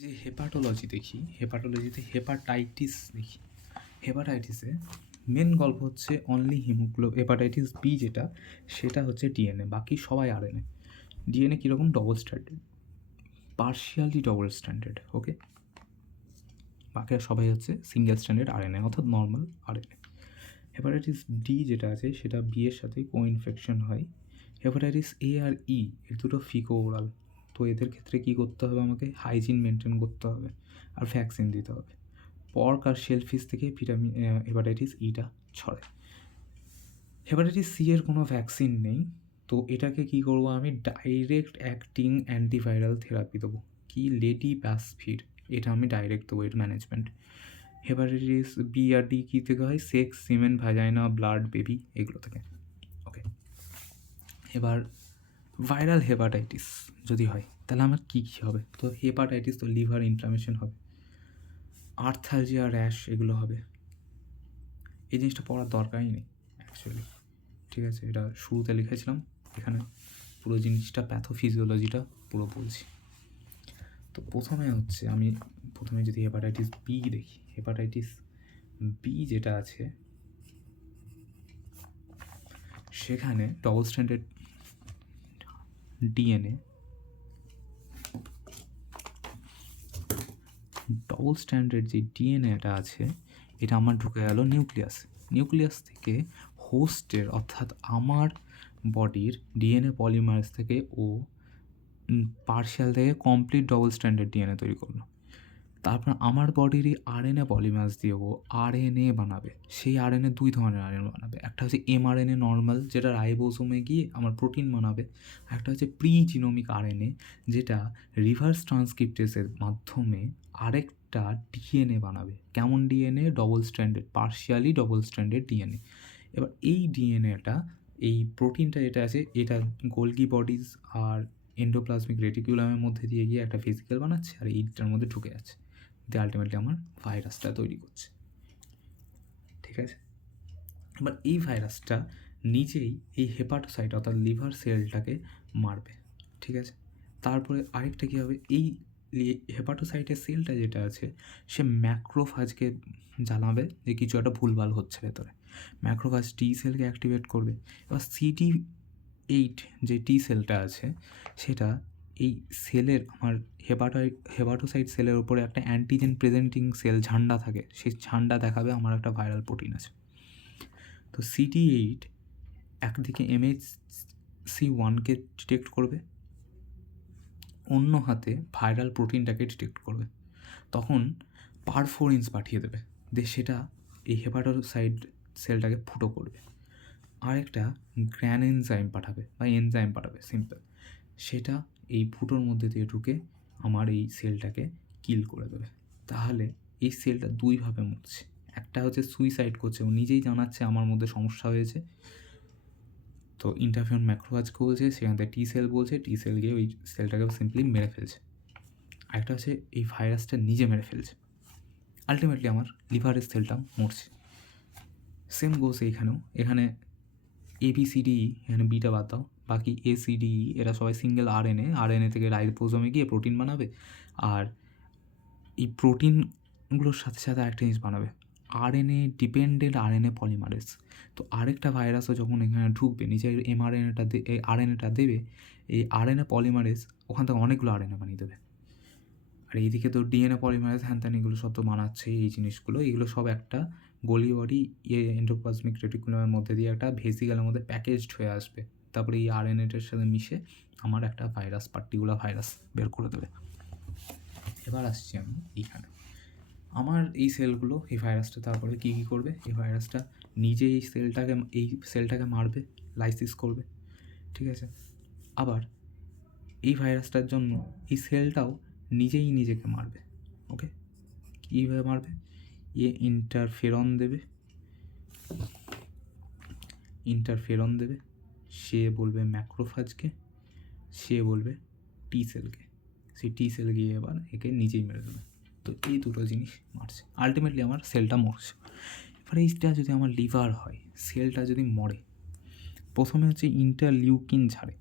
যে হেপাটোলজি দেখি, হেপাটোলজিতে হেপাটাইটিস দেখি। হেপাটাইটিসে মেন গল্প হচ্ছে অনলি হেপাটাইটিস বি যেটা, সেটা হচ্ছে ডিএনএ, বাকি সবাই আরএনএ। ডিএনএ কীরকম? Double standard, partially double standard, okay. বাকি সবাই হচ্ছে সিঙ্গেল স্ট্যান্ডার্ড আরএনএ, অর্থাৎ নর্মাল আরএনএ। হেপাটাইটিস ডি যেটা আছে সেটা বি এর সাথে কো ইনফেকশন হয়। হেপাটাইটিস এ আর ই এর দুটো ফিকো ওরাল, তো এদের ক্ষেত্রে কী করতে হবে? আমাকে হাইজিন মেনটেন করতে হবে আর ভ্যাকসিন দিতে হবে। পর্ক আর শেলফিশ থেকে হেপাটাইটিস ইটা ছড়ায়। হেপাটাইটিস সি এর কোনো ভ্যাকসিন নেই, তো এটাকে কী করবো? আমি ডাইরেক্ট অ্যাক্টিং অ্যান্টিভাইরাল থেরাপি দেবো। কি? লেডি প্যাসভির, এটা আমি ডাইরেক্ট দেবো, এর ম্যানেজমেন্ট। হেপাটাইটিস বি আর ডি কী থেকে হয়? সেক্স, সিমেন, ভাজাইনা, ব্লাড, বেবি, এগুলো থেকে, ওকে। এবার ভাইরাল হেপাটাইটিস যদি হয় তাহলে আমার কী কী হবে? তো হেপাটাইটিস তো লিভার ইনফ্লামেশন হবে, আর্থালজিয়া, র্যাশ, এগুলো হবে। এই জিনিসটা পড়ার দরকারই নেই অ্যাকচুয়ালি, ঠিক আছে? এটা শুরুতে লিখেছিলাম, এখানে পুরো জিনিসটা প্যাথোফিজিওলজিটা পুরো বলছি। তো প্রথমে যদি হেপাটাইটিস বি দেখি, হেপাটাইটিস বি যেটা আছে সেখানে double standard DNA, double standard যে ডিএনএটা আছে এটা আমার ঢুকে গেল নিউক্লিয়াস থেকে হোস্টের, অর্থাৎ আমার বডির ডিএনএ পলিমারেজ থেকে ও পার্শিয়াল থেকে কমপ্লিট ডবল স্ট্যান্ডার্ড ডিএনএ তৈরি করলো। তারপর আমার বডিরই আরএনএ পলিমারেজ দিয়ে ও আরএনএ বানাবে। সেই আরএনএ দুই ধরনের আরএনএ বানাবে, একটা হচ্ছে এমআরএনএ নর্মাল, যেটা রাইবোসোমে গিয়ে আমার প্রোটিন বানাবে। একটা হচ্ছে প্রি জিনোমিক আরএনএ, যেটা রিভার্স ট্রান্সক্রিপ্টেসের মাধ্যমে আরেকটা ডিএনএ বানাবে। কেমন DNA? Double standard, partially double standard DNA. এবার এই ডিএনএটা, এই প্রোটিনটা যেটা আছে, এটা গোলগি বডিজ আর এন্ডোপ্লাজমিক রেটিকুলামের মধ্যে দিয়ে গিয়ে একটা ভেসিকেল বানাচ্ছে আর এইটার মধ্যে ঢুকে যাচ্ছে, দিয়ে আলটিমেটলি আমার ভাইরাসটা তৈরি করছে, ঠিক আছে? এবার এই ভাইরাসটা নিজেই এই হেপাটোসাইট অর্থাৎ লিভার সেলটাকে মারবে, ঠিক আছে? তারপরে আরেকটা কী হবে? এই হেপাটোসাইটের সেলটা যেটা আছে সে ম্যাক্রোফাজকে জানাবে যে কিছু একটা ভুলভাল হচ্ছে ভেতরে। ম্যাক্রোফাজ টি সেলকে অ্যাক্টিভেট করবে। এবার CD8 যে টি সেলটা আছে সেটা এই সেলের, আমার হেপাটোসাইট সেলের উপরে একটা অ্যান্টিজেন প্রেজেন্টিং সেল ঝান্ডা থাকে, সেই ঝান্ডা দেখাবে আমার একটা ভাইরাল প্রোটিন আছে। তো CD8 একদিকে MHC1কে ডিটেক্ট করবে, অন্য হাতে ভাইরাল প্রোটিনটাকে ডিটেক্ট করবে। তখন পারফোরিনস পাঠিয়ে দেবে, দিয়ে সেটা এই হেপাটোসাইট সেলটাকে ফুটো করবে। আরেকটা গ্র্যান এনজাইম পাঠাবে বা এনজাইম পাঠাবে, সিম্পল, সেটা এই ফুটোর মধ্যে দিয়ে ঢুকে আমার এই সেলটাকে কিল করে দেবে। তাহলে এই সেলটা দুইভাবে মরছে, একটা হচ্ছে সুইসাইড করছে, ও নিজেই জানাচ্ছে আমার মধ্যে সমস্যা হয়েছে, তো ইন্টারফেরন ম্যাক্রোফাজকে বলছে, সেখান থেকে টি সেল বলছে, টি সেল গিয়ে ওই সেলটাকে সিম্পলি মেরে ফেলছে। আরেকটা হচ্ছে এই ভাইরাসটা নিজে মেরে ফেলছে, আলটিমেটলি আমার লিভারের সেলটা মরছে। সেম গোস এইখানেও, এখানে ABCDE, এখানে বিটা বাদ দাও, বাকি ACDE এরা সবাই সিঙ্গেল আরএনএ থেকে রাইবোসোমে গিয়ে প্রোটিন বানাবে, আর এই প্রোটিনগুলোর সাথে সাথে আরেকটা জিনিস বানাবে, আরএনএ ডিপেন্ডেন্ট আরএনএ পলিমারেজ। তো আরেকটা ভাইরাসও যখন এখানে ঢুকবে, নিজের আরএনএটা দেবে, এই আরএনএ পলিমারেজ ওখান থেকে অনেকগুলো আরএনএ বানিয়ে দেবে। আর এইদিকে তো ডিএনএ পলিমারেজ হ্যান এগুলো সব তো বানাচ্ছে, এই জিনিসগুলো, এগুলো সব একটা গোলি বডি এন্ডোপ্লাজমিক রেটিকুলামের মধ্যে দিয়ে একটা ভেসিকেলের মধ্যে প্যাকেজড হয়ে আসবে, তারপরে এই আরএনএটার সাথে মিশে আমার একটা পার্টিকুলার ভাইরাস বের করে দেবে। এবার আসছি আমি এইখানে, আমার এই সেলগুলো এই ভাইরাসটা তারপরে কী করবে? এই ভাইরাসটা নিজে এই সেলটাকে মারবে, লাইসিস করবে, ঠিক আছে? আবার এই ভাইরাসটার জন্য এই সেলটাও নিজেই নিজেকে মারবে, ওকে। কীভাবে মারবে? ইন্টারফেরন দেবে, সে বলবে ম্যাক্রোফাজকে, সে বলবে টি সেলকে, সেই টি সেল গিয়ে এবার একে নিজেই মেরে দেবে। তো এই দুটো জিনিস মারছে, আলটিমেটলি আমার সেলটা মরছে। এবার এইটা যদি আমার লিভার হয়, সেলটা যদি মরে, প্রথমে হচ্ছে ইন্টারলিউকিন ছাড়ে,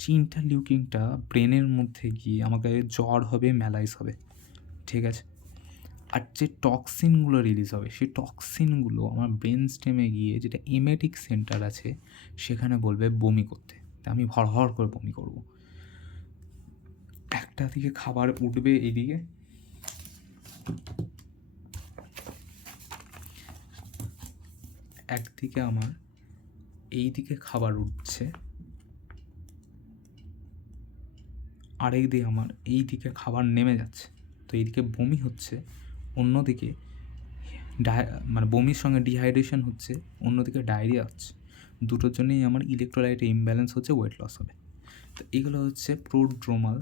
সেই ইন্টারলিউকিনটা ব্রেনের মধ্যে গিয়ে আমাকে জ্বর হবে, ম্যালাইস হবে, ঠিক আছে। আর যে টক্সিনগুলো রিলিজ হবে সেই টক্সিনগুলো আমার ব্রেন স্টেমে গিয়ে যেটা এমেটিক সেন্টার আছে সেখানে বলবে বমি করতে, তা আমি হড়হড় করে বমি করব। একটা দিকে খাবার উঠবে এইদিকে, একদিকে আমার এই দিকে খাবার উঠছে, আরেক দিকে আমার এই দিকে খাবার নেমে যাচ্ছে। তো এইদিকে বমি হচ্ছে, অন্যদিকে মানে বমির সঙ্গে ডিহাইড্রেশন হচ্ছে, অন্যদিকে ডায়রিয়া হচ্ছে। দুটোর জন্যই আমার ইলেকট্রোলাইটে ইমব্যালেন্স হচ্ছে, ওয়েট লস হবে। তো এগুলো হচ্ছে প্রোড্রোমাল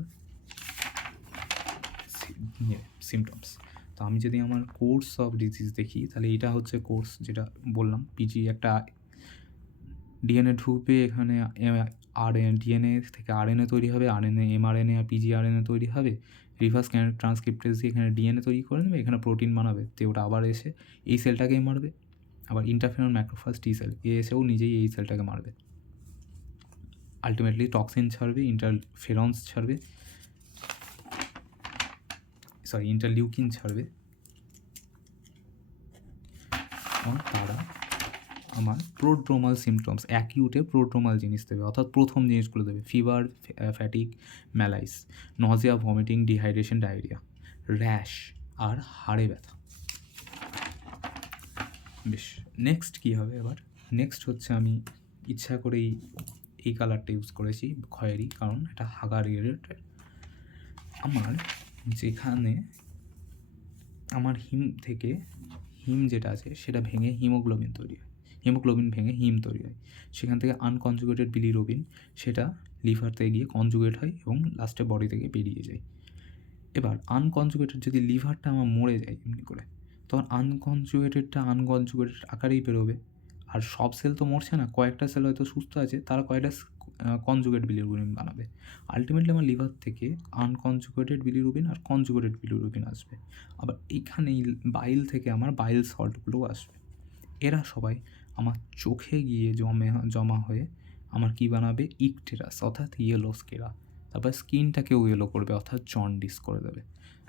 সিমটমস। তো আমি যদি আমার কোর্স অফ ডিজিজ দেখি তাহলে এটা হচ্ছে কোর্স, যেটা বললাম পিজি একটা ডিএনএ ঢুকবে এখানে, ডিএনএ থেকে আরএনএ তৈরি হবে, আরএনএ এমআরএনএ আর পিজিআরএনএ তৈরি হবে, রিভার্স ট্রান্সক্রিপ্টেজ দিয়ে এখানে ডিএনএ তৈরি করে নেবে, এখানে প্রোটিন বানাবে, তো ওটা আবার এসে এই সেলটাকেই মারবে। আবার ইন্টারফেরন ম্যাক্রোফাজ টি সেল এসেও নিজেই এই সেলটাকে মারবে, আলটিমেটলি টক্সিন ছাড়বে, ইন্টারফেরন্স ছাড়বে, ইন্টারলিউকিন ছাড়বে, এবং তারা আমার প্রোড্রোমাল সিমটমস, অ্যাকিউটে প্রোড্রোমাল জিনিস দেবে, অর্থাৎ প্রথম জিনিসগুলো দেবে, fever, fatigue, malaise, nausea, vomiting, dehydration, diarrhoea, rash আর হাড়ে ব্যথা। বেশ, নেক্সট কী হবে এবার? নেক্সট হচ্ছে আমি ইচ্ছা করেই এই কালারটা ইউজ করেছি, খয়েরি, কারণ এটা হাগা রিলেটেড। আমার যেখানে আমার হিম যেটা আছে সেটা ভেঙে হিমোগ্লোবিন তৈরি হয়, হিমোগ্লোবিন ভেঙে হিম তৈরি হয়, সেখান থেকে আনকনজুগেটেড বিলিরুবিন সেটা লিভারতে গিয়ে কনজুগেট হয় এবং লাস্টে বডি থেকে বেরিয়ে যায়। এবার আনকনজুগেটেড যদি লিভারটা আমার মরে যায় এমনি করে, তখন আনকনজুগেটেড আকারেই বেরোবে। আর সব সেল তো মরছে না, কয়েকটা সেল হয়তো সুস্থ আছে, তারা কয়েকটা কনজুগেট বিলিরুবিন বানাবে। আলটিমেটলি আমার লিভার থেকে আনকনজুগেটেড বিলিরুবিন আর কনজুগেটেড বিলিরুবিন আসবে। আবার এইখানে বাইল থেকে আমার বাইল সল্টগুলোও আসবে। এরা সবাই আমার চোখে গিয়ে জমা হয়ে আমার কী বানাবে? ইকটেরাস, অর্থাৎ ইয়েলো স্কেরা। তারপর স্কিনটাকেও ইয়েলো করবে, অর্থাৎ জন্ডিস করে দেবে।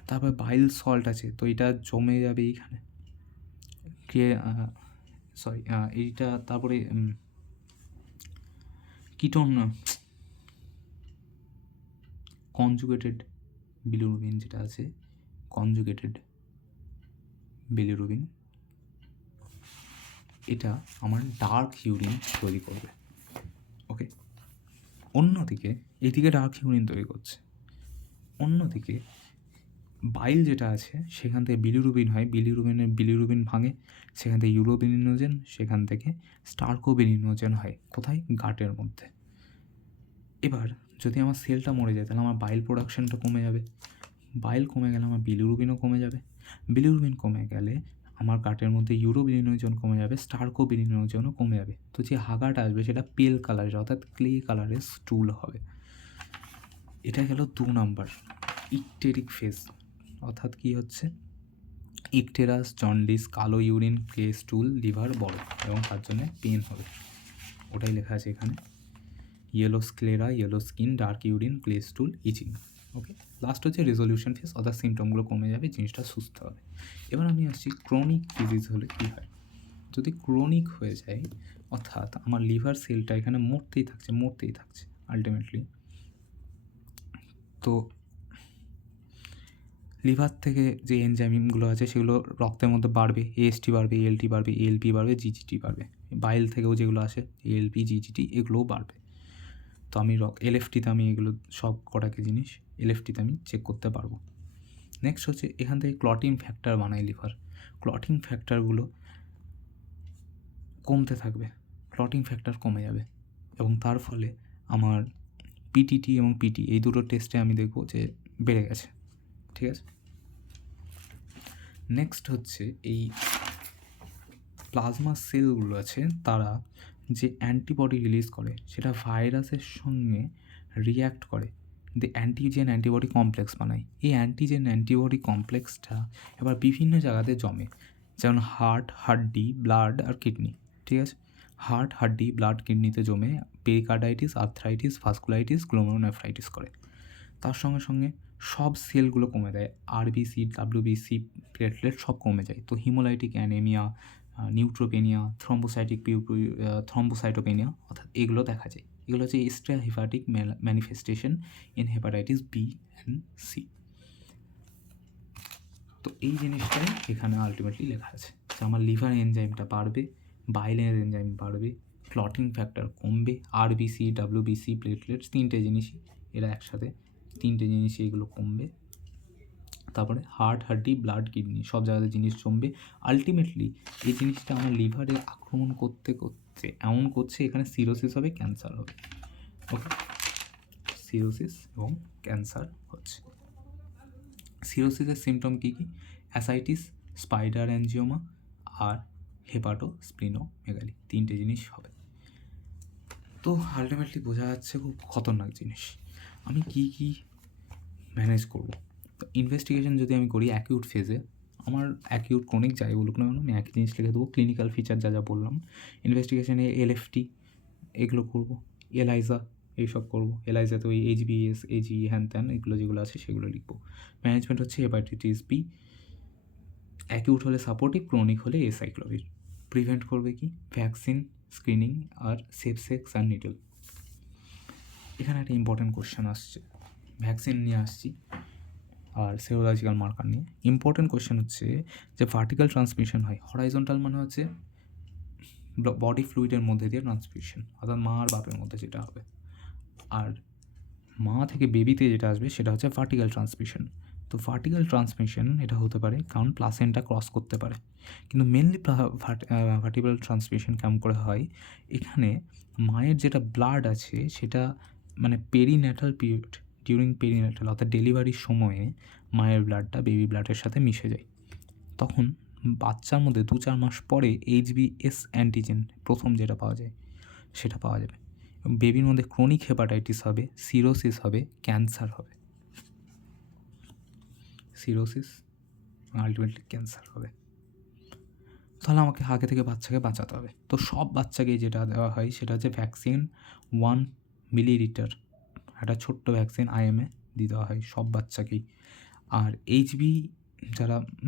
তারপর বাইল সল্ট আছে, তো এটা জমে যাবে এইখানে, এইটা তারপরে কিটোন কনজুগেটেড বিলিরুবিন যেটা আছে, কনজুগেটেড বিলিরুবিন, এটা আমার ডার্ক ইউরিন তৈরি করবে। ওকে, অন্যদিকে এইদিকে ডার্ক ইউরিন তৈরি করছে, অন্যদিকে বাইল যেটা আছে সেখান থেকে বিলিরুবিন হয়, বিলিরুবিন ভাঙে, সেখান থেকে ইউরোবিলিনোজেন, সেখান থেকে স্টার্কোবিলিনোজেন হয়। কোথায়? গাটের মধ্যে। এবার যদি আমার সেলটা মরে যায় তাহলে আমার বাইল প্রোডাকশানটা কমে যাবে, বাইল কমে গেলে আমার বিলিরুবিনও কমে যাবে, বিলিরুবিন কমে গেলে আমার গাটের মধ্যে ইউরোবিলিনোজেন কমে যাবে, স্টার্কোবিলিনোজেনও কমে যাবে। তো যে হাগাটা আসবে সেটা পেল কালারের, অর্থাৎ ক্লে কালারের স্টুল হবে। এটা গেল 2 নাম্বার, ইকটেরিক ফেজ। অর্থাৎ কী হচ্ছে? ইকটেরাস, জন্ডিস, কালো ইউরিন, ক্লে স্টুল, লিভার বড়, এবং তার জন্যে পেন হবে। ওটাই লেখা আছে এখানে, yellow sclera, yellow skin, dark urine, clay stool, itching. Okay, last হচ্ছে রেজলিউশন ফেজ, অর্থাৎ সিমটমগুলো কমে যাবে, জিনিসটা সুস্থ হবে। এবার আমি আসছি ক্রনিক ডিজিজ হলে কী হয়। যদি ক্রনিক হয়ে যায়, অর্থাৎ আমার লিভার সেলটা এখানে মরতেই থাকছে আলটিমেটলি, তো লিভার থেকে যে এনজাইমগুলো আছে সেগুলো রক্তের মধ্যে বাড়বে, এএসটি বাড়বে, এএলটি বাড়বে, এএলপি বাড়বে, জিজিটি বাড়বে, বাইল থেকেও যেগুলো আসে এএলপি, জিজিটি, এগুলোও বাড়বে। তো আমি এলএফটিতে আমি এগুলো সব কটাকে জিনিস এলএফটিতে আমি চেক করতে পারবো। নেক্সট হচ্ছে এখান থেকে ক্লটিং ফ্যাক্টর বানায় লিভার, ক্লটিং ফ্যাক্টরগুলো কমতে থাকবে, ক্লটিং ফ্যাক্টর কমে যাবে, এবং তার ফলে আমার পিটিটি এবং পিটি এই দুটো টেস্টে আমি দেখব যে বেড়ে গেছে। ঠিক আছে, নেক্সট হচ্ছে এই প্লাজমা সেলগুলো আছে, তারা যে অ্যান্টিবডি রিলিজ করে সেটা ভাইরাসের সঙ্গে রিয়্যাক্ট করে, দি অ্যান্টিজেন অ্যান্টিবডি কমপ্লেক্স বানায়। এই অ্যান্টিজেন অ্যান্টিবডি কমপ্লেক্সটা এবার বিভিন্ন জায়গাতে জমে, যেমন হার্ট, হাড্ডি, ব্লাড আর কিডনি। ঠিক আছে, হার্ট, হাড্ডি, ব্লাড, কিডনিতে জমে পেরিকার্ডাইটিস, আর্থ্রাইটিস, ভাস্কুলাইটিস, গ্লোমেরুলোনেফ্রাইটিস করে। তার সঙ্গে সঙ্গে সব সেলগুলো কমে দেয়, আরবিসি, ডাব্লিউবিসি, প্লেটলেট সব কমে যায়। তো হিমোলাইটিক অ্যানেমিয়া, নিউট্রোপেনিয়া, থ্রম্বোসাইটোপেনিয়া অর্থাৎ এগুলো দেখা যায়। এগুলো হচ্ছে extra hepatic manifestation in hepatitis B and C. তো এই জিনিসটাই এখানে আলটিমেটলি লেখা আছে যে আমার লিভার এনজাইমটা বাড়বে, বাইলের এনজাইম বাড়বে, ক্লটিং ফ্যাক্টর কমবে, আরবিসি, ডাব্লিউবিসি, প্লেটলেটস তিনটে জিনিসই এরা একসাথে, তিনটে জিনিসই এগুলো কমবে। তারপরে হার্ট, হাড্ডি, ব্লাড, কিডনি সব জায়গাতে জিনিস জমবে। আলটিমেটলি এই জিনিসটা আমার লিভারে আক্রমণ করতে করতে এমন করছে এখানে সিরোসিস হবে, ক্যান্সার হবে। ওকে, সিরোসিস এবং ক্যান্সার হচ্ছে। সিরোসিসের সিমটম কী কী? অ্যাসাইটিস, স্পাইডার অ্যাঞ্জিওমা আর হেপাটোস্প্লিনোমেগালি, তিনটে জিনিস হবে। তো আলটিমেটলি বোঝা যাচ্ছে খুব খতরনাক জিনিস। আমি কি কি ম্যানেজ করব? তো ইনভেস্টিগেশন যদি আমি করি অ্যাকিউট ফেজে, আমার অ্যাকিউট ক্রনিক যাই বলুক না কেন আমি একই জিনিস লিখে দেবো, ক্লিনিক্যাল ফিচার যা যা বললাম। ইনভেস্টিগেশনে এলএফটি এগুলো করবো, এলাইজা এইসব করবো। এলাইজাতে ওই এইচবিএস, এজি, হ্যান ত্যান এগুলো যেগুলো আছে সেগুলো লিখবো। ম্যানেজমেন্ট হচ্ছে হেপাটাইটিস বি, অ্যাকিউট হলে সাপোর্টিভ, ক্রনিক হলে এসাইক্লোভির। প্রিভেন্ট করবে কি? ভ্যাকসিন, স্ক্রিনিং আর সেফ সেক্স আর নিডল। এখানে একটা ইম্পর্ট্যান্ট কোশ্চেন আসছে, ভ্যাকসিন নিয়ে আসছি আর সেরোলজিক্যাল মার্কার নিয়ে। ইম্পর্ট্যান্ট কোশ্চেন হচ্ছে যে ভার্টিক্যাল ট্রান্সমিশন হয়, হরাইজন্টাল মানে হচ্ছে বডি ফ্লুইডের মধ্যে দিয়ে ট্রান্সমিশন, অর্থাৎ মা আর বাপের মধ্যে যেটা হবে। আর মা থেকে বেবিতে যেটা আসবে সেটা হচ্ছে ভার্টিক্যাল ট্রান্সমিশন। তো ভার্টিক্যাল ট্রান্সমিশন এটা হতে পারে কারণ প্লাসেন্টা ক্রস করতে পারে, কিন্তু মেনলি ভার্টিক্যাল ট্রান্সমিশন কেমন করে হয়? এখানে মায়ের যেটা ব্লাড আছে সেটা মানে পেরিন্যাটাল পিরিয়ড, ডিউরিং পেরিন্যাটাল অর্থাৎ ডেলিভারির সময়ে মায়ের ব্লাডটা বেবি ব্লাডের সাথে মিশে যায়। তখন বাচ্চার মধ্যে 2-4 মাস পরে এইচবিএস অ্যান্টিজেন প্রথম যেটা পাওয়া যায় সেটা পাওয়া যাবে। বেবির মধ্যে ক্রনিক হেপাটাইটিস হবে, সিরোসিস হবে, ক্যান্সার হবে। সিরোসিস আলটিমেটলি ক্যান্সার হবে। তাহলে আমাকে আগে থেকে বাচ্চাকে বাঁচাতে হবে। তো সব বাচ্চাকে যেটা দেওয়া হয় সেটা হচ্ছে ভ্যাকসিন 1 মিলিলিটার, একটা ছোট্ট ভ্যাকসিন আইএমএ দিয়ে দেওয়া হয় সব বাচ্চাকেই। আর এইচবি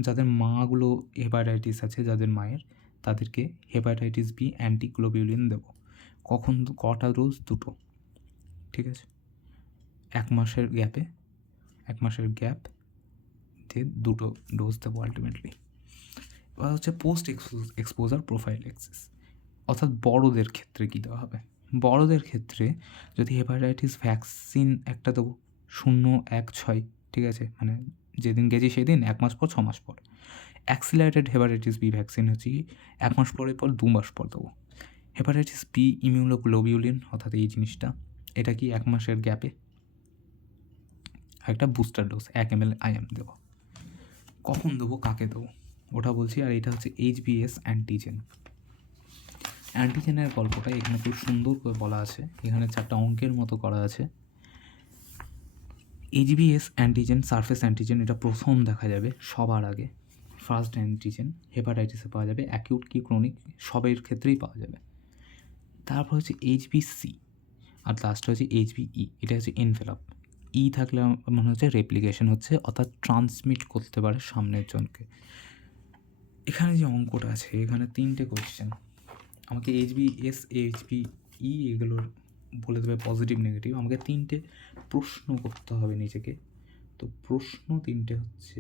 যাদের মাগুলো হেপাটাইটিস আছে, যাদের মায়ের, তাদেরকে হেপাটাইটিস বি অ্যান্টিগ্লোবিউলিন দেবো। কখন, কটা ডোজ? 2টো, ঠিক আছে। 1 মাসের গ্যাপ দিয়ে 2টো ডোজ দেবো আলটিমেটলি। এবার হচ্ছে পোস্ট এক্সপোজার প্রোফাইল্যাক্সিস, অর্থাৎ বড়োদের ক্ষেত্রে কী দেওয়া হবে? বড়োদের ক্ষেত্রে যদি হেপাটাইটিস ভ্যাকসিন একটা দেবো 0-1-6, ঠিক আছে, মানে যেদিন গেছি সেদিন, 1 মাস পর, 6 মাস পর। অ্যাক্সিলারেটেড হেপাটাইটিস বি ভ্যাকসিন হচ্ছে কি 1 মাস পরে 2 মাস পর দেবো। হেপাটাইটিস বি ইমিউনোগ্লোবিউলিন অর্থাৎ এই জিনিসটা, এটা কি 1 মাসের গ্যাপে একটা বুস্টার ডোজ 1 ml আইএম দেবো। কখন দেবো, কাকে দেবো ওটা বলছি। আর এটা হচ্ছে এইচবিএস অ্যান্টিজেন। অ্যান্টিজেনের গল্পটা এখানে খুব সুন্দর করে বলা আছে, এখানে 4টা অঙ্কের মতো করা আছে। এইচবিএস অ্যান্টিজেন, সারফেস অ্যান্টিজেন, এটা প্রথম দেখা যাবে সবার আগে। ফার্স্ট অ্যান্টিজেন হেপাটাইটিসে পাওয়া যাবে, অ্যাকিউট কি ক্রনিক সবের ক্ষেত্রেই পাওয়া যাবে। তারপর হচ্ছে এইচবিসি, আর লাস্ট হচ্ছে এইচবিই, এটা হচ্ছে এনভেলপ। ই থাকলে মনে হচ্ছে রেপ্লিকেশন হচ্ছে, অর্থাৎ ট্রান্সমিট করতে পারে সামনের জনকে। এখানে যে অঙ্কটা আছে এখানে 3টে কোয়েশ্চেন, আমাকে এইচবিএস, এইচবিই এগুলোর বলে দেবে পজিটিভ নেগেটিভ। আমাকে 3টে প্রশ্ন করতে হবে নিজেকে। তো প্রশ্ন 3টে হচ্ছে,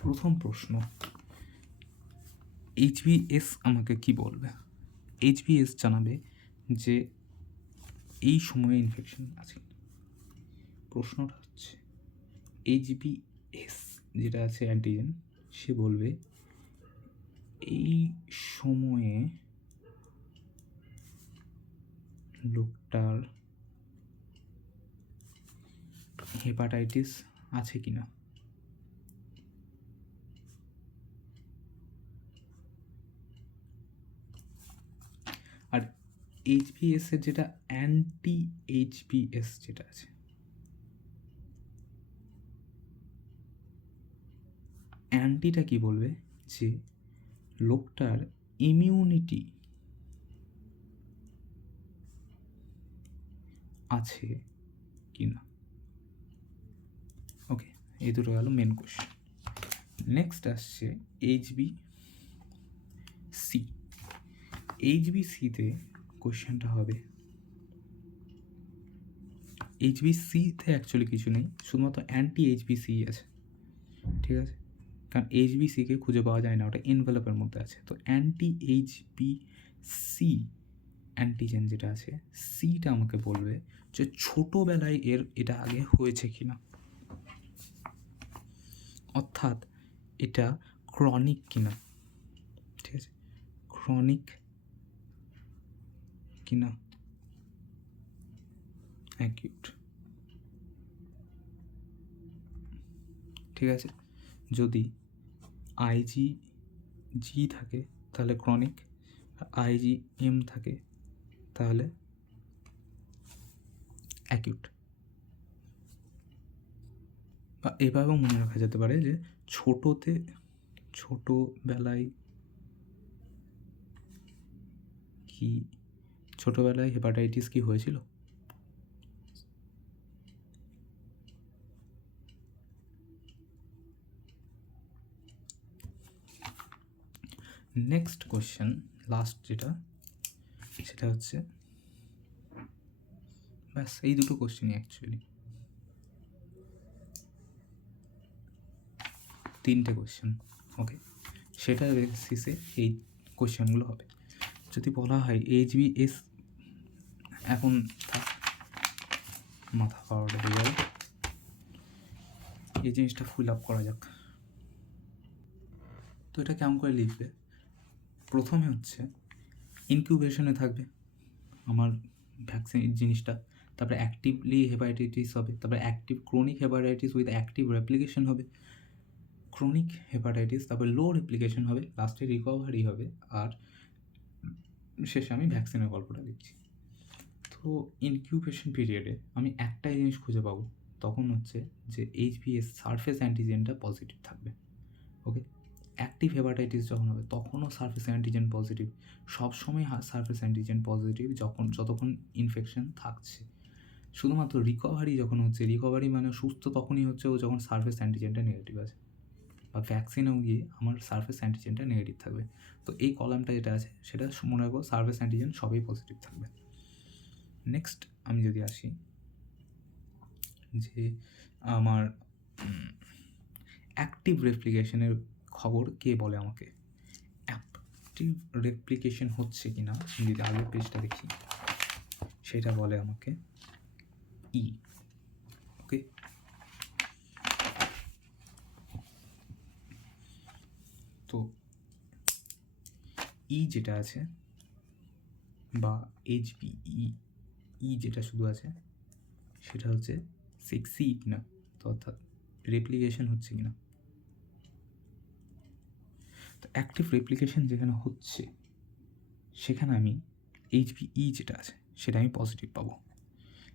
প্রথম প্রশ্ন, এইচবিএস আমাকে কি বলবে? এইচবিএস জানাবে যে এই সময়ে ইনফেকশন আছে। প্রশ্নটা হচ্ছে এইচবিএস যেটা আছে অ্যান্টিজেন, সে বলবে এই সময়ে লোকটার হেপাটাইটিস আছে কি না। আর এইচবিএস এর যেটা অ্যান্টি এইচবিএস যেটা আছে, অ্যান্টিটা কি বলবে যে লোকটার ইমিউনিটি আছে কি না। এই দুটো গেল মেন কোশ্চেন। নেক্সট আসছে HBC। HBCতে কোশ্চেনটা হবে, HBCতে অ্যাকচুয়ালি কিছু নেই, শুধুমাত্র অ্যান্টি HBC আছে, ঠিক আছে, কারণ HBCকে খুঁজে পাওয়া যায় না, ওটা এনভেলপের মধ্যে আছে। তো অ্যান্টি HBC অ্যান্টিজেন যেটা আছে, সিটা আমাকে বলবে যে ছোটোবেলায় এটা আগে হয়েছে কি না, অর্থাৎ এটা ক্রনিক কিনা, ঠিক আছে, ক্রনিক কিনা অ্যাকিউট, ঠিক আছে। যদি IgG থাকে তাহলে ক্রনিক, IgM থাকে তাহলে অ্যাকিউট। বা এভাবেও মনে রাখা যেতে পারে যে ছোটোবেলায় হেপাটাইটিস কি হয়েছিল। নেক্সট কোয়েশ্চেন, লাস্ট যেটা, সেটা হচ্ছে ব্যাস এই দুটো কোশ্চেনই অ্যাকচুয়ালি, 3টে কোশ্চেন, ওকে। সেটার বেসিসে এই কোশ্চেনগুলো হবে। যদি বলা হয় HBS, এখন মাথা পাওয়াটা হয়ে যাবে, এই জিনিসটা ফুল আপ করা যাক। তো এটা কেমন করে লিখবে, প্রথমে হচ্ছে ইনকিউবেশনে থাকবে আমার ভ্যাকসিন জিনিসটা, তারপরে অ্যাক্টিভলি হেপাটাইটিস হবে, তারপরে active chronic hepatitis with active replication হবে, ক্রনিক হেপাটাইটিস, তারপরে লো রেপ্লিকেশন হবে, লাস্টে রিকভারি হবে, আর শেষে আমি ভ্যাকসিনের গল্পটা লিখছি। তো ইনকিউবেশন পিরিয়ডে আমি একটাই জিনিস খুঁজে পাবো, তখন হচ্ছে যে HBS সারফেস অ্যান্টিজেনটা পজিটিভ থাকবে, ওকে। অ্যাক্টিভ হেপাটাইটিস যখন হবে তখনও সারফেস অ্যান্টিজেন পজিটিভ, সবসময় সারফেস অ্যান্টিজেন পজিটিভ যতক্ষণ ইনফেকশন থাকছে। শুধুমাত্র রিকভারি যখন হচ্ছে, রিকভারি মানে সুস্থ তখনই হচ্ছে ও যখন সারফেস অ্যান্টিজেনটা নেগেটিভ আছে, বা ভ্যাকসিনেও গিয়ে আমার সারফেস অ্যান্টিজেনটা নেগেটিভ থাকবে। তো এই কলামটা যেটা আছে সেটা মনে রাখবো, সারফেস অ্যান্টিজেন সবই পজিটিভ থাকবে। নেক্সট আমি যদি আসি যে আমার অ্যাক্টিভ রেপ্লিকেশনের খবর কে বলে আমাকে, অ্যাক্টিভ রেপ্লিকেশন হচ্ছে কি না যদি আগের পেজটা দেখি, সেটা বলে আমাকে ওকে। তো যেটা আছে বা HBE যেটা শুধু আছে সেটা হচ্ছে 6C কিনা, তো অর্থাৎ রেপ্লিকেশন হচ্ছে কিনা। তো অ্যাক্টিভ রেপ্লিকেশন যেখানে হচ্ছে সেখানে আমি HBE যেটা আছে সেটা আমি পজিটিভ পাবো,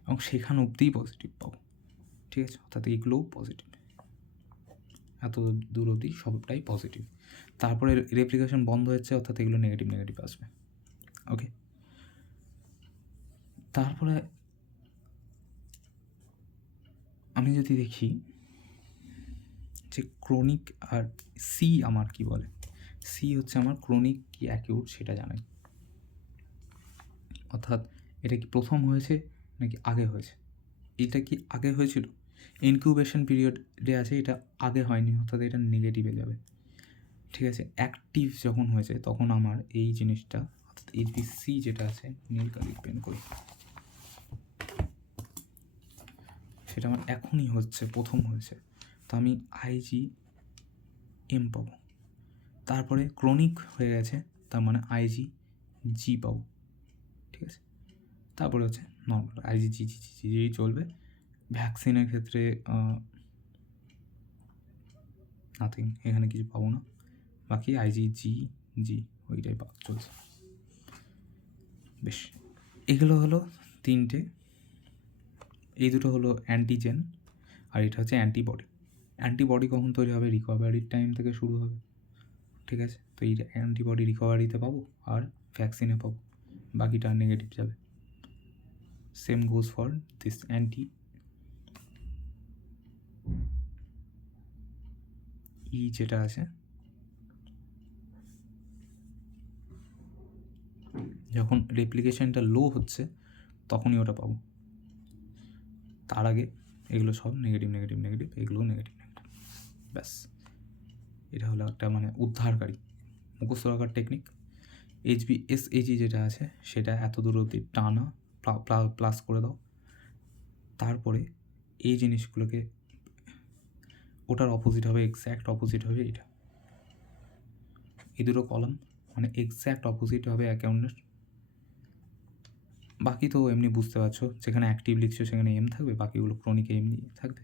এবং সেখানে অবধিই পজিটিভ পাবো, ঠিক আছে, অর্থাৎ এগুলোও পজিটিভ, এত দূর অবধি সবটাই পজিটিভ। তারপরে রেপ্লিকেশন বন্ধ হচ্ছে, অর্থাৎ এগুলো নেগেটিভ আসবে, ওকে। তারপরে আমি যদি দেখি যে ক্রনিক আর সি আমার কি বলে, সি হচ্ছে আমার ক্রনিক কি অ্যাকিউট সেটা জানাই, অর্থাৎ এটা কি প্রথম হয়েছে নাকি আগে হয়েছে। এটা কি আগে হয়েছিল, ইনকিউবেশন পিরিয়ডে আছে, এটা আগে হয়নি, অর্থাৎ এটা নেগেটিভে যাবে, ঠিক আছে। অ্যাক্টিভ যখন হয়েছে তখন আমার এই জিনিসটা, অর্থাৎ HBC যেটা আছে, নীল কালি পেন করি, সেটা আমার এখনই হচ্ছে, প্রথম হয়েছে, তো আমি IgM পাবো। তারপরে ক্রনিক হয়ে গেছে, তার মানে IgG পাবো, ঠিক আছে। তারপরে হচ্ছে নর্মাল IgG চলবে। ভ্যাকসিনের ক্ষেত্রে নাথিং, এখানে কিছু পাবো না, বাকি IgG ওইটাই চলছে। বেশ, এগুলো হলো 3টে, এই দুটো হলো অ্যান্টিজেন আর এটা হচ্ছে অ্যান্টিবডি। অ্যান্টিবডি কখন তৈরি হবে, রিকভারির টাইম থেকে শুরু হবে, ঠিক আছে। তো এই অ্যান্টিবডি রিকভারিতে পাবো আর ভ্যাকসিনে পাবো, বাকিটা নেগেটিভ যাবে। সেম গোজ ফর দিস ই যেটা আছে, যখন রেপ্লিকেশনটা লো হচ্ছে তখনই ওটা পাবো। তার আগে এগুলো সব নেগেটিভ নেগেটিভ নেগেটিভ, এগুলোও নেগেটিভ নেগেটিভ। ব্যাস, এটা হলো একটা মানে উদ্ধারকারী মুখস্থ রাখার টেকনিক। HBSAG যেটা আছে সেটা এত দূর অবধি টানা প্লাস করে দাও, তারপরে এই জিনিসগুলোকে ওটার অপোজিট হবে, এক্স্যাক্ট অপোজিট হবে এটা। এই দুটো কলাম মানে এক্স্যাক্ট অপোজিট হবে একে অন্যের। বাকি তো এমনি বুঝতে পারছো, যেখানে অ্যাক্টিভ লিখছো সেখানে এম থাকবে, বাকিগুলো ক্রনিকে এমনি থাকবে,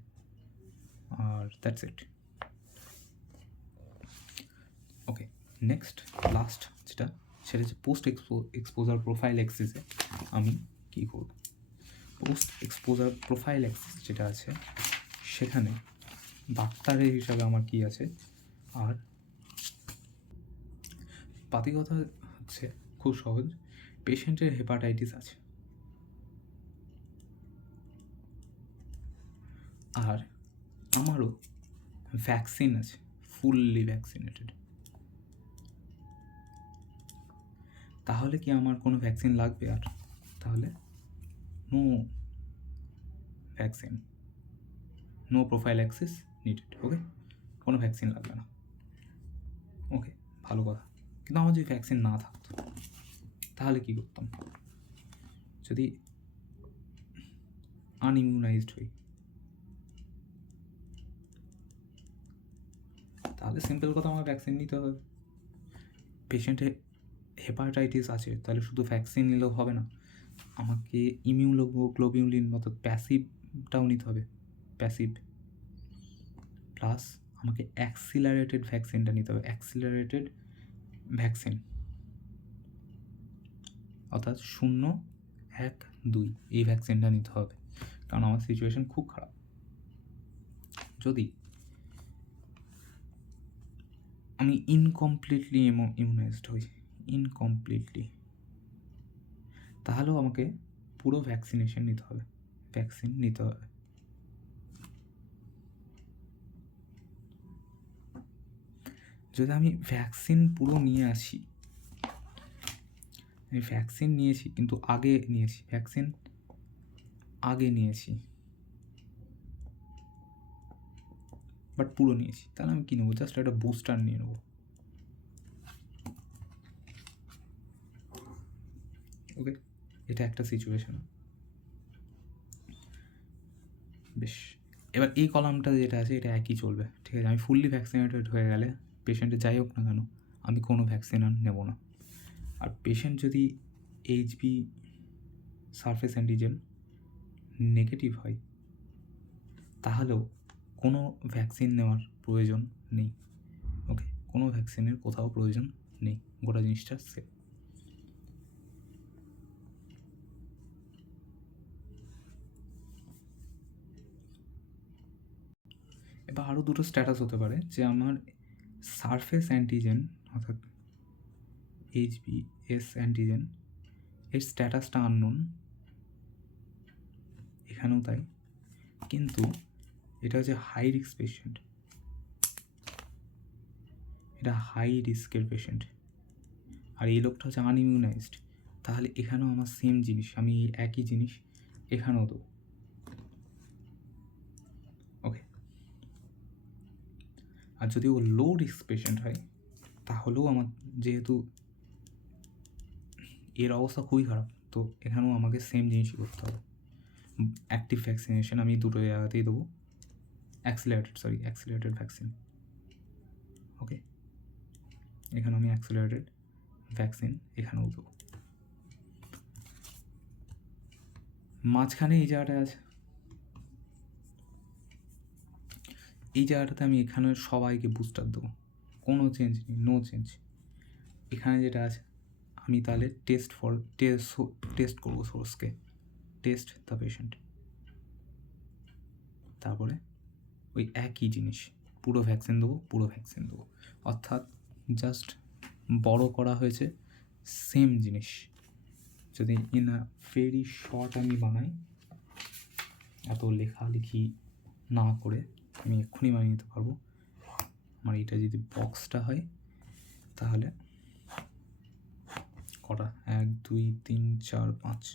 আর that's it. Okay, next last যেটা, সেটা হচ্ছে পোস্ট এক্সপোজার প্রোফাইল অ্যাক্সিসে আমি কী করব। পোস্ট এক্সপোজার প্রোফাইল অ্যাক্সিস যেটা আছে সেখানে ডাক্তারের হিসাবে আমার কি আছে, আর পাতি কথা হচ্ছে খুব সহজ, পেশেন্টের হেপাটাইটিস আছে, আর আমারও ভ্যাকসিন আছে, ফুললি ভ্যাকসিনেটেড। তাহলে কি আমার কোনো ভ্যাকসিন লাগবে? আর তাহলে no vaccine, no prophylaxis needed. Okay, কোনো ভ্যাকসিন লাগবে না। ওকে, ভালো কথা। কিন্তু আমার যদি ভ্যাকসিন না থাকতো তাহলে কী করতাম? যদি আনইমিউনাইজড হই তাহলে সিম্পল কথা, আমার ভ্যাকসিন নিতে হবে। পেশেন্টে হেপাটাইটিস আছে তাহলে শুধু ভ্যাকসিন নিলেও হবে না, আমাকে ইমিউনোগ্লোবিউলিন অর্থাৎ প্যাসিভটাও নিতে হবে, প্যাসিভ। প্লাস আমাকে অ্যাক্সিলারেটেড ভ্যাকসিনটা নিতে হবে, অ্যাক্সিলারেটেড ভ্যাকসিন অর্থাৎ 0, 1, 2 এই ভ্যাকসিনটা নিতে হবে, কারণ আমার সিচুয়েশন খুব খারাপ। যদি আমি ইনকমপ্লিটলি ইমিউনাইজড হই, ইনকমপ্লিটলি, তাহলেও আমাকে পুরো ভ্যাকসিনেশন নিতে হবে, ভ্যাকসিন নিতে হবে। যদি আমি ভ্যাকসিন পুরো নিয়ে আসি, আমি ভ্যাকসিন নিয়েছি কিন্তু আগে নিয়েছি, ভ্যাকসিন আগে নিয়েছি বাট পুরো নিয়েছি, তাহলে আমি কী নেবো? জাস্ট একটা বুস্টার নিয়ে নেবো। ওকে, এটা একটা সিচুয়েশন। বেশ, এবার এই কলামটা যেটা আছে এটা একই চলবে, ঠিক আছে? আমি ফুললি ভ্যাকসিনেটেড হয়ে গেলে পেশেন্টের যাই হোক না কেন আমি কোনো ভ্যাকসিন আর নেবো না। আর পেশেন্ট যদি HB সারফেস অ্যান্টিজেন নেগেটিভ হয় তাহলেও কোনো ভ্যাকসিন নেওয়ার প্রয়োজন নেই। ওকে, কোনো ভ্যাকসিনের কোথাও প্রয়োজন নেই, গোটা জিনিসটা সেফ। এবার আরও দুটো স্ট্যাটাস হতে পারে, যে আমার সারফেস অ্যান্টিজেন অর্থাৎ HBS অ্যান্টিজেন এর স্ট্যাটাসটা আননোন, এখানেও তাই, কিন্তু এটা হচ্ছে হাই রিস্ক পেশেন্ট, এটা হাই রিস্কের পেশেন্ট, আর এই লোকটা হচ্ছে আনইমিউনাইজড, তাহলে এখানেও আমার সেম জিনিস, আমি এই একই জিনিস এখানেও দেবো। ওকে, আর যদি ও লো রিস্ক পেশেন্ট হয় তাহলেও আমার, যেহেতু এর অবস্থা খুবই খারাপ, তো এখানেও আমাকে সেম জিনিসই করতে হবে। অ্যাক্টিভ ভ্যাকসিনেশন আমি দুটো জায়গাতেই দেবো, অ্যাক্সিলারেটেড ভ্যাকসিন। ওকে, এখানে আমি অ্যাক্সিলারেটেড ভ্যাকসিন এখানেও দেবো। মাঝখানে এই জায়গাটা আছে, এই জায়গাটাতে আমি এখানে সবাইকে বুস্টার দেবো, কোনো চেঞ্জ নেই, নো চেঞ্জ। এখানে যেটা আছে আমি তাহলে টেস্ট করবো সোর্সকে, টেস্ট দ্য পেশেন্ট, তারপরে ওই একই জিনিস পুরো ভ্যাকসিন দেবো, অর্থাৎ জাস্ট বড় করা হয়েছে সেম জিনিস। যদি ইন আ ভেরি শর্ট আমি বানাই, এত লেখালেখি না করে আমি এক্ষুনি বানিয়ে নিতে পারবো, আমার এটা যদি বক্সটা হয় তাহলে কটা 1 2 3 4 5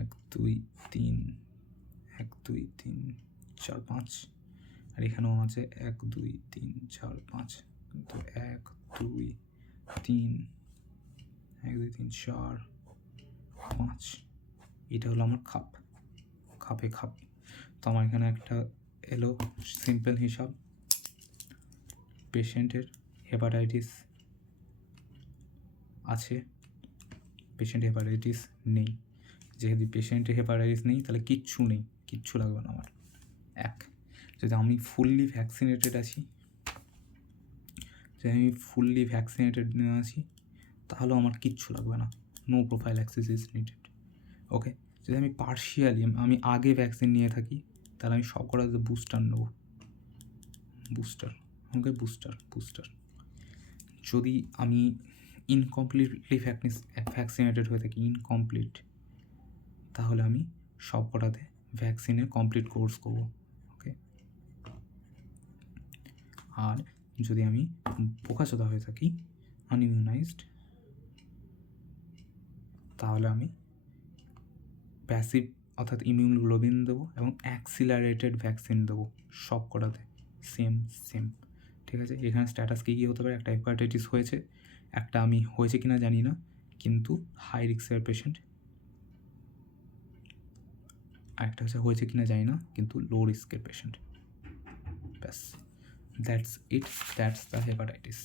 1 2 3 1 2 3 4 5 আর এখানেও আছে 1 2 3 4 5 তো 1 2 3 1 2 3 4 5 এটা হলো আমার খাপে খাপ। তো আমার এখানে একটা এলো সিম্পল হিসাব, পেশেন্টের হেপাটাইটিস আছে, পেশেন্টের হেপাটাইটিস নেই। যেহেতু পেশেন্টের হেপাটাইটিস নেই তাহলে কিচ্ছু লাগবে না আমার। যদি আমি ফুললি ভ্যাকসিনেটেড আছি তাহলেও আমার কিচ্ছু লাগবে না, নো প্রোফাইল্যাক্সিস ইজ নিডেড। ওকে, যদি আমি পার্শিয়ালি আমি আগে ভ্যাকসিন নিয়ে থাকি তাহলে আমি সব কটাতে বুস্টার নেবো, বুস্টার। যদি আমি ইনকমপ্লিটলি ভ্যাকসিনেটেড হয়ে থাকি, তাহলে আমি সব কটাতে ভ্যাকসিনের কমপ্লিট কোর্স করবো। ওকে, আর যদি আমি বোকাচোদা হয়ে থাকি, আনইমিউনাইজড, তাহলে আমি প্যাসিভ অর্থাৎ ইমিউনোগ্লোবিন দেবো এবং অ্যাক্সিলারেটেড ভ্যাকসিন দেবো সব কটাতে সেম। ঠিক আছে, এখানে স্ট্যাটাস কী হতে পারে, একটা হেপাটাইটিস হয়েছে, একটা আমি হয়েছে কিনা জানি না কিন্তু হাই রিস্কের পেশেন্ট, আর একটা হয়েছে কিনা জানি না কিন্তু লো রিস্কের পেশেন্ট। ব্যাস, দ্যাটস দ্য হেপাটাইটিস।